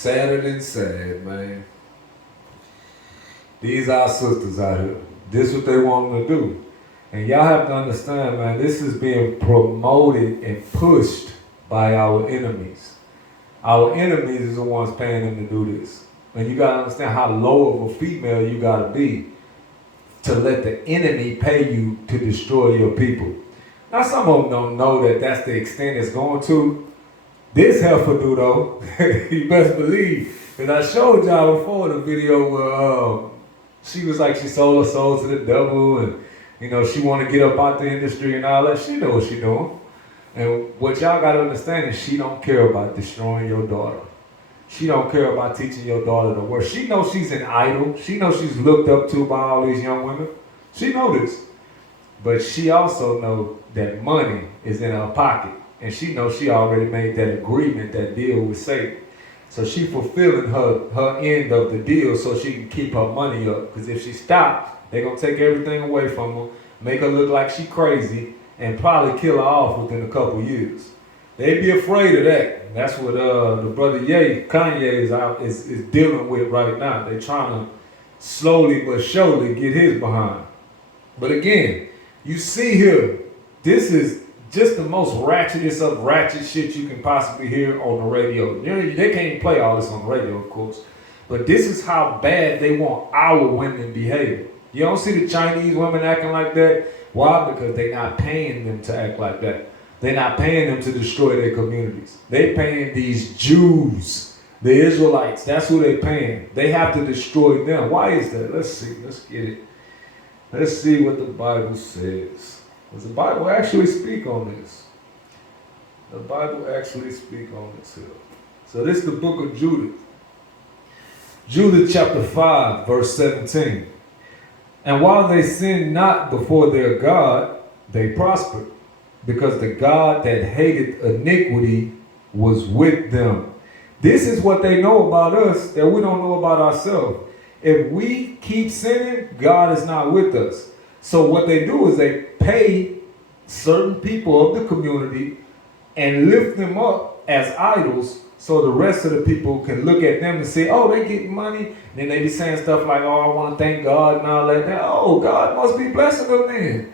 sadder than sad, man. These our sisters out here. This what they want them to do. And y'all have to understand, man, this is being promoted and pushed by our enemies. Our enemies is the ones paying them to do this. And you gotta understand how low of a female you gotta be to let the enemy pay you to destroy your people. Now some of them don't know that that's the extent it's going to. This heifer do though, you best believe. And I showed y'all before the video where she was like she sold her soul to the devil and she want to get up out the industry and all that. She know what she doing. And what y'all got to understand is she don't care about destroying your daughter. She don't care about teaching your daughter the word. She knows she's an idol. She knows she's looked up to by all these young women. She knows this. But she also knows that money is in her pocket. And she knows she already made that agreement, that deal with Satan. So she fulfilling her end of the deal so she can keep her money up. Because if she stops, they're going to take everything away from her, make her look like she crazy, and probably kill her off within a couple years. They be afraid of that. That's what the brother Kanye is dealing with right now. They're trying to slowly but surely get his behind. But again, you see here, this is just the most ratchetest of ratchet shit you can possibly hear on the radio. They can't play all this on the radio, of course. But this is how bad they want our women behaving. You don't see the Chinese women acting like that. Why? Because they're not paying them to act like that. They're not paying them to destroy their communities. They're paying these Jews, the Israelites. That's who they're paying. They have to destroy them. Why is that? Let's see. Let's get it. Let's see what the Bible says. Does the Bible actually speak on this? The Bible actually speaks on this here. So this is the book of Judith. Judith chapter 5, verse 17. And while they sinned not before their God, they prospered, because the God that hated iniquity was with them. This is what they know about us that we don't know about ourselves. If we keep sinning, God is not with us. So what they do is they pay certain people of the community and lift them up as idols so the rest of the people can look at them and say, oh, they get money. And then they be saying stuff like, oh, I want to thank God and all that. Oh, God must be blessing them then.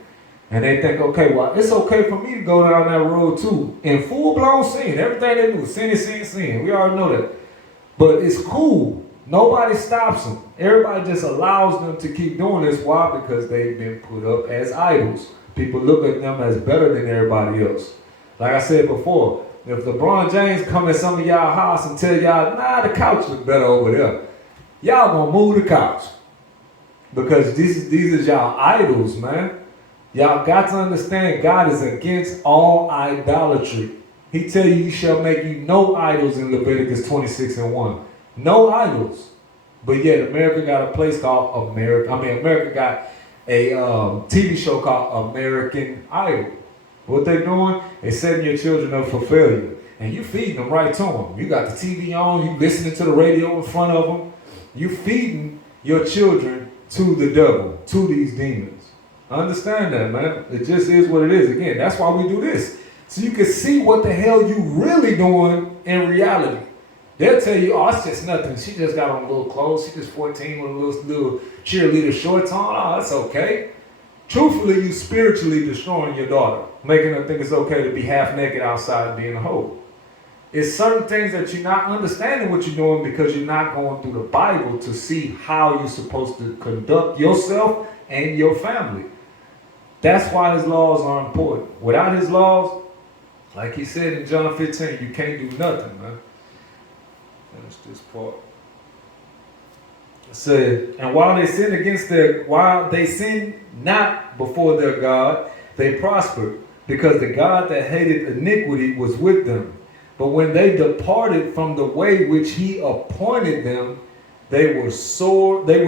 And they think, okay, well, it's okay for me to go down that road too. In full-blown sin. Everything they do, sin is sin, sin. We already know that. But it's cool. Nobody stops them. Everybody just allows them to keep doing this. Why? Because they've been put up as idols. People look at them as better than everybody else. Like I said before, if LeBron James come at some of y'all house and tell y'all, nah, the couch is better over there, y'all gonna move the couch. Because these is y'all idols, man. Y'all got to understand God is against all idolatry. He tell you shall make you no idols in Leviticus 26:1. No idols. But yet America got a place called America got a TV show called American Idol. What they doing? They setting your children up for failure. And you feeding them right to them. You got the TV on, you listening to the radio in front of them. You feeding your children to the devil, to these demons. Understand that, man. It just is what it is. Again, that's why we do this. So you can see what the hell you really doing in reality. They'll tell you, oh, it's just nothing. She just got on a little clothes. She's just 14 with a little cheerleader shorts on. Oh, that's okay. Truthfully, you spiritually destroying your daughter, making her think it's okay to be half naked outside being a hoe. It's certain things that you're not understanding what you're doing because you're not going through the Bible to see how you're supposed to conduct yourself and your family. That's why his laws are important. Without his laws, like he said in John 15, you can't do nothing, man. Finish this part. It said, and while they sinned not before their God, they prospered, because the God that hated iniquity was with them. But when they departed from the way which he appointed them, they were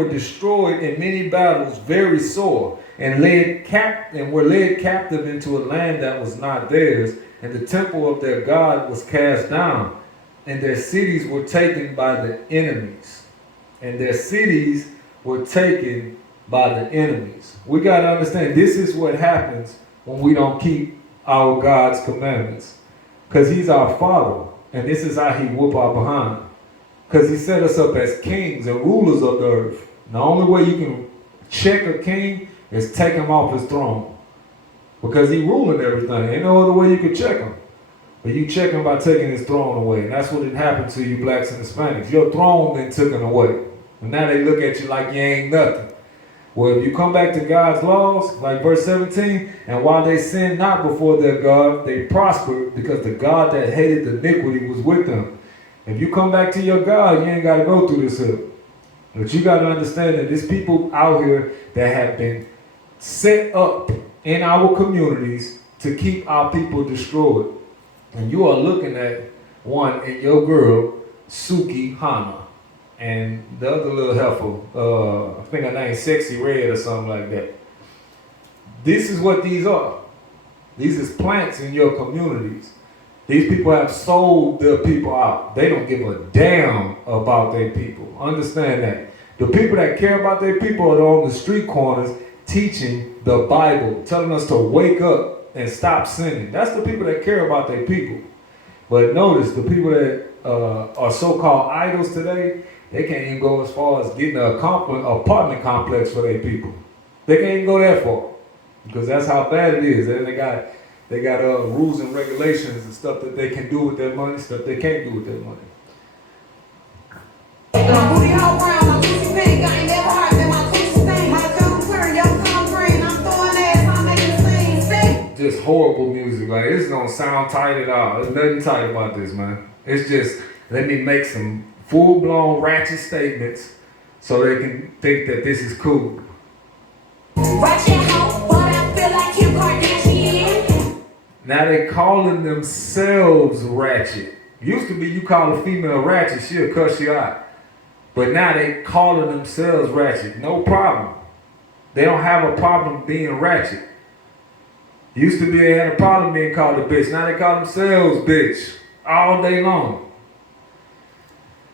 destroyed in many battles, very sore, and were led captive into a land that was not theirs, and the temple of their God was cast down, and their cities were taken by the enemies. And their cities were taken by the enemies. We got to understand, this is what happens when we don't keep our God's commandments. Because he's our Father, and this is how he whoop our behind. Because he set us up as kings and rulers of the earth. The only way you can check a king is take him off his throne. Because he ruling everything. Ain't no other way you can check him. But you check him by taking his throne away. And that's what had happened to you blacks and Hispanics. Your throne been taken away. And now they look at you like you ain't nothing. Well, if you come back to God's laws, like verse 17, and while they sinned not before their God, they prospered because the God that hated the iniquity was with them. If you come back to your God, you ain't got to go through this here. But you got to understand that there's people out here that have been set up in our communities to keep our people destroyed. And you are looking at one in your girl, Sukihana. And the other little heifer, I think her name's Sexy Red or something like that. This is what these are. These is plants in your communities. These people have sold their people out. They don't give a damn about their people. Understand that. The people that care about their people are on the street corners teaching the Bible, telling us to wake up and stop sinning. That's the people that care about their people. But notice, the people that are so-called idols today, they can't even go as far as getting an apartment complex for their people. They can't even go that far because that's how bad it is. And they got rules and regulations and stuff that they can do with their money, stuff they can't do with their money. Just horrible music. Like, this don't sound tight at all. There's nothing tight about this, man. It's just, let me make some full-blown ratchet statements so they can think that this is cool. Ratchet hoe, but I feel like Kim Kardashian. Now they calling themselves ratchet. Used to be you call a female ratchet, she'll cuss you out. But now they calling themselves ratchet. No problem. They don't have a problem being ratchet. Used to be they had a problem being called a bitch. Now they call themselves bitch all day long.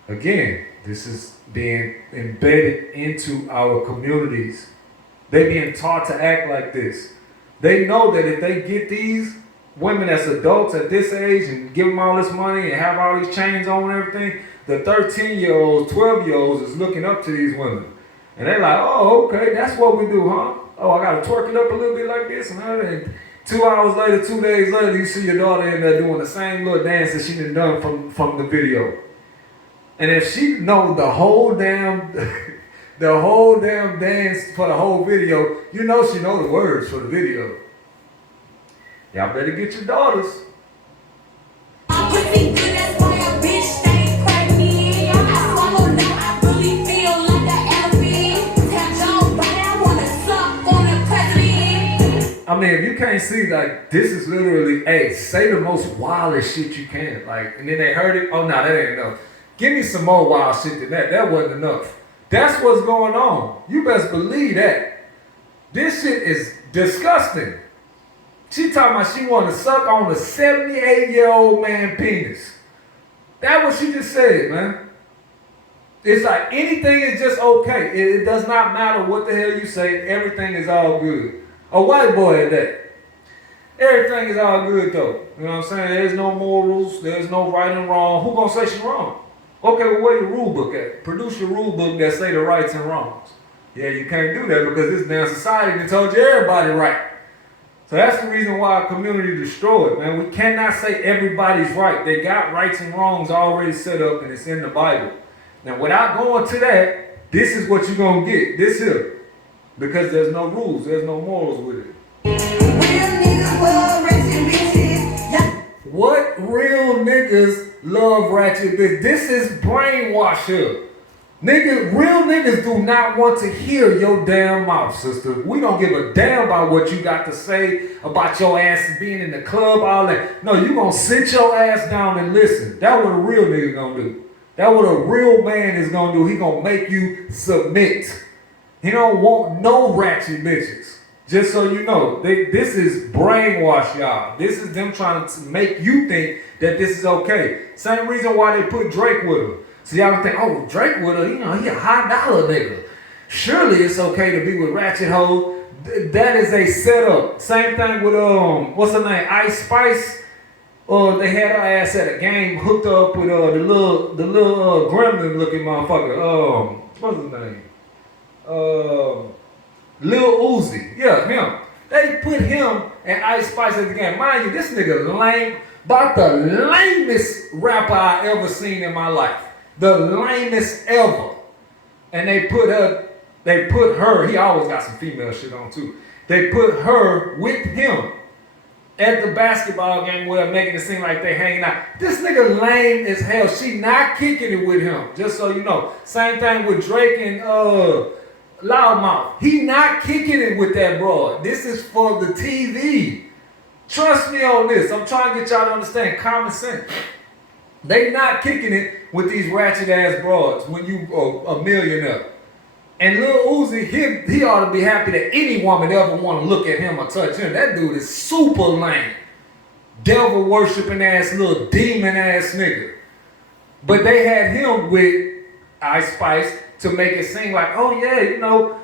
Again, this is being embedded into our communities. They being taught to act like this. They know that if they get these women as adults at this age and give them all this money and have all these chains on and everything, the 13-year-olds, 12-year-olds is looking up to these women. And they're like, oh, okay, that's what we do, huh? Oh, I got to twerk it up a little bit like this. And 2 hours later, 2 days later, you see your daughter in there doing the same little dance that she done from the video. And if she know the whole damn dance for the whole video, you know she know the words for the video. Y'all better get your daughters. I mean, if you can't see, like, this is literally, hey, say the most wildest shit you can. Like, and then they heard it, oh, no, that ain't enough. Give me some more wild shit than that. That wasn't enough. That's what's going on. You best believe that. This shit is disgusting. She talking about she want to suck on a 78-year-old man penis. That's what she just said, man. It's like anything is just okay. It does not matter what the hell you say. Everything is all good. A white boy at that. Everything is all good though. You know what I'm saying? There's no morals. There's no right and wrong. Who gonna say she's wrong? Okay, well, where your rule book at? Produce your rule book that say the rights and wrongs. Yeah, you can't do that because this damn society done told you everybody right. So that's the reason why our community destroyed, man. We cannot say everybody's right. They got rights and wrongs already set up and it's in the Bible. Now, without going to that, this is what you're gonna get. This here. Because there's no rules, there's no morals with it. Real niggas love ratchet bitches. What real niggas love ratchet bitches? This is brainwash here. Niggas, real niggas do not want to hear your damn mouth, sister. We don't give a damn about what you got to say about your ass being in the club, all that. No, you gonna sit your ass down and listen. That's what a real nigga gonna do. That's what a real man is gonna do. He gonna make you submit. He don't want no ratchet bitches. Just so you know, this is brainwash, y'all. This is them trying to make you think that this is okay. Same reason why they put Drake with her. So y'all think, oh, Drake with her, you know, he a high dollar nigga. Surely it's okay to be with ratchet hoes. That is a setup. Same thing with what's her name, Ice Spice. They had her ass at a game hooked up with the little gremlin looking motherfucker. What's his name? Lil Uzi. Yeah, him. They put him and Ice Spice at the game. Mind you, this nigga lame. About the lamest rapper I ever seen in my life. The lamest ever. And they put her, he always got some female shit on too. They put her with him at the basketball game where making it seem like they hanging out. This nigga lame as hell. She not kicking it with him, just so you know. Same thing with Drake and Loudmouth. He not kicking it with that broad. This is for the TV. Trust me on this. I'm trying to get y'all to understand common sense. They not kicking it with these ratchet ass broads when you a millionaire. And Lil Uzi, he ought to be happy that any woman ever want to look at him or touch him. That dude is super lame. Devil worshiping ass little demon ass nigga. But they had him with Ice Spice to make it seem like, oh yeah, you know,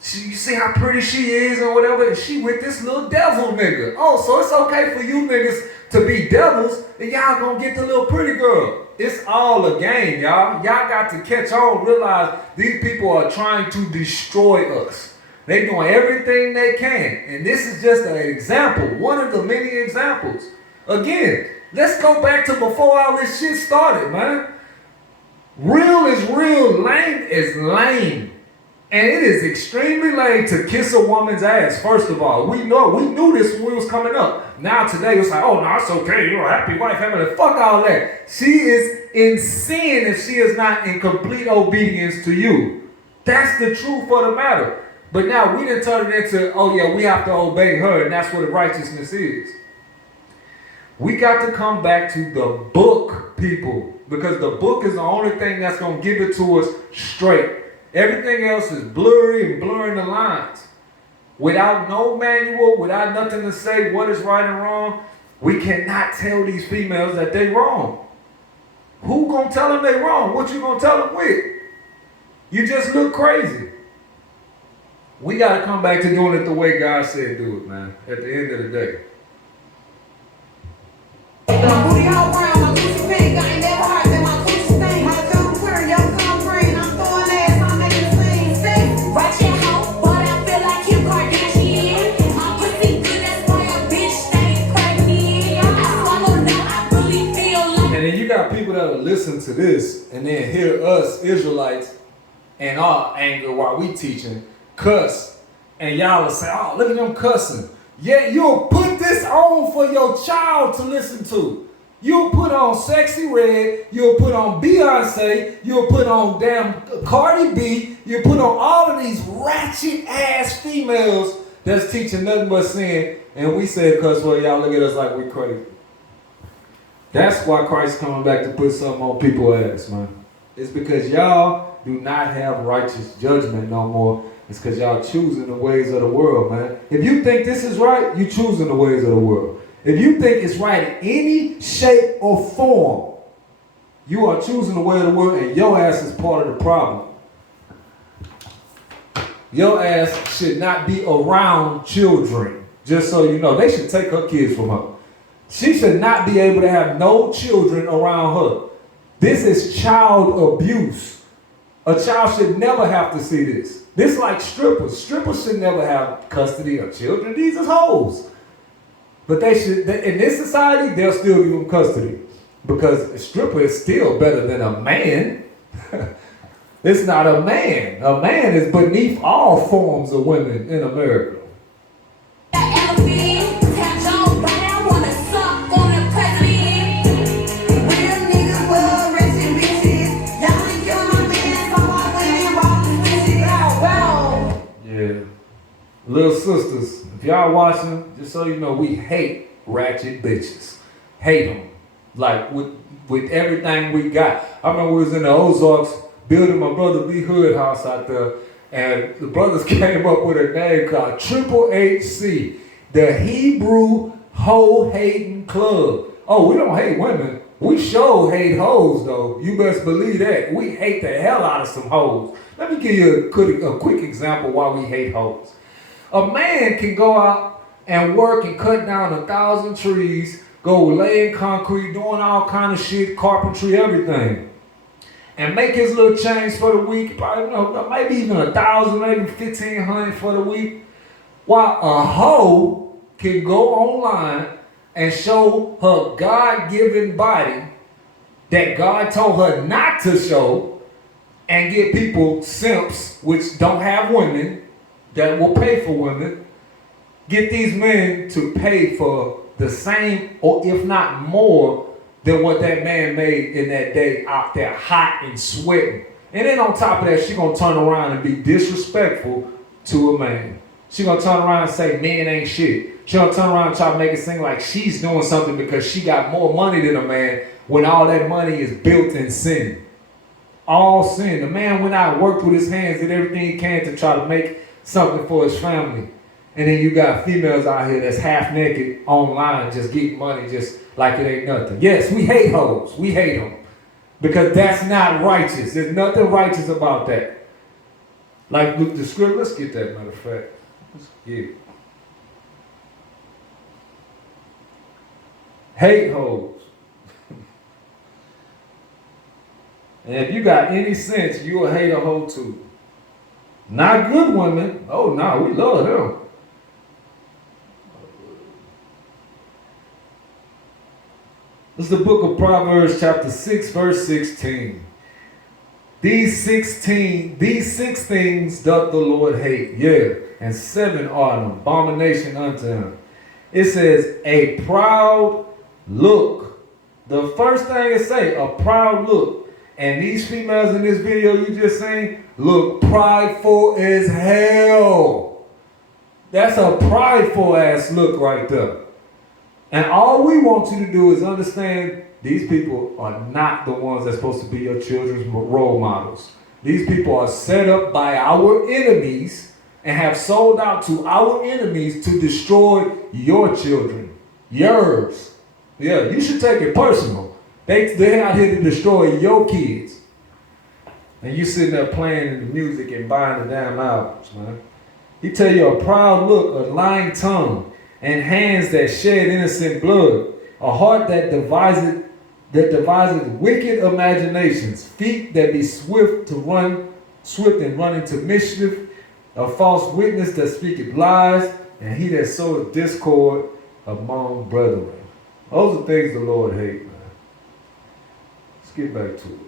you see how pretty she is or whatever, and she with this little devil nigga. Oh, so it's okay for you niggas to be devils, and y'all gonna get the little pretty girl. It's all a game, y'all. Y'all got to catch on, realize these people are trying to destroy us. They doing everything they can, and this is just an example, one of the many examples. Again, let's go back to before all this shit started, man. Real is real, lame is lame. And it is extremely lame to kiss a woman's ass, first of all. We knew this when we was coming up. Now today it's like, oh no, it's okay, you're a happy wife, having a fuck all that. She is in sin if she is not in complete obedience to you. That's the truth of the matter. But now we done turned it into, oh yeah, we have to obey her, and that's what righteousness is. We got to come back to the book, people, because the book is the only thing that's going to give it to us straight. Everything else is blurry and blurring the lines. Without no manual, without nothing to say what is right and wrong, we cannot tell these females that they wrong. Who gonna tell them they wrong? What you gonna tell them with? You just look crazy. We gotta come back to doing it the way God said do it, man, at the end of the day. People that will listen to this and then hear us Israelites and our anger while we teaching cuss, and y'all will say, oh, look at them cussing. Yeah, you'll put this on for your child to listen to. You'll put on Sexy Red, you'll put on Beyonce, you'll put on damn Cardi B, you'll put on all of these ratchet ass females that's teaching nothing but sin, and we say cuss word, y'all look at us like we crazy. That's why Christ's coming back to put something on people's ass, man. It's because y'all do not have righteous judgment no more. It's because y'all choosing the ways of the world, man. If you think this is right, you choosing the ways of the world. If you think it's right in any shape or form, you are choosing the way of the world, and your ass is part of the problem. Your ass should not be around children, just so you know. They should take her kids from her. She should not be able to have no children around her. This is child abuse. A child should never have to see this. This is like strippers. Strippers should never have custody of children. These are hoes. But they should, in this society, they'll still give them custody. Because a stripper is still better than a man. It's not a man. A man is beneath all forms of women in America. Little sisters, if y'all watching, just so you know, we hate ratchet bitches. Hate them. Like, with everything we got. I remember we was in the Ozarks building my brother Lee Hood house out there, and the brothers came up with a name called Triple HC, the Hebrew Hoe Hating Club. Oh, we don't hate women. We sure hate hoes, though. You best believe that. We hate the hell out of some hoes. Let me give you a quick example why we hate hoes. A man can go out and work and cut down 1,000 trees, go go laying concrete, doing all kind of shit, carpentry, everything. And make his little change for the week, probably, maybe even 1,000, maybe 1,500 for the week. While a hoe can go online and show her God-given body that God told her not to show, and get people simps, which don't have women, that will pay for women, get these men to pay for the same, or if not more, than what that man made in that day out there hot and sweating. And then on top of that, she gonna turn around and be disrespectful to a man. She gonna turn around and say men ain't shit. She gonna turn around and try to make it seem like she's doing something because she got more money than a man, when all that money is built in sin. All sin. The man went out and worked with his hands, did everything he can to try to make something for his family. And then you got females out here that's half naked online just getting money just like it ain't nothing. Yes, we hate hoes. We hate them. Because that's not righteous. There's nothing righteous about that. Like the script, let's get that, matter of fact. Let's get it. Hate hoes. And if you got any sense, you'll hate a hoe too. Not good women. Oh no, we love them. This is the book of Proverbs chapter 6, verse 16. These six things doth the Lord hate, yeah, and 7 are an abomination unto him. It says, a proud look. The first thing it say, a proud look. And these females in this video you just seen look prideful as hell. That's a prideful ass look right there. And all we want you to do is understand these people are not the ones that's supposed to be your children's role models. These people are set up by our enemies and have sold out to our enemies to destroy your children. Yours. Yeah, you should take it personal. They're out here to destroy your kids. And you sitting there playing the music and buying the damn albums, man. He tell you a proud look, a lying tongue, and hands that shed innocent blood, a heart that deviseth wicked imaginations, feet that be swift and run into mischief, a false witness that speaketh lies, and he that soweth discord among brethren. Those are things the Lord hates, man. Let's get back to it.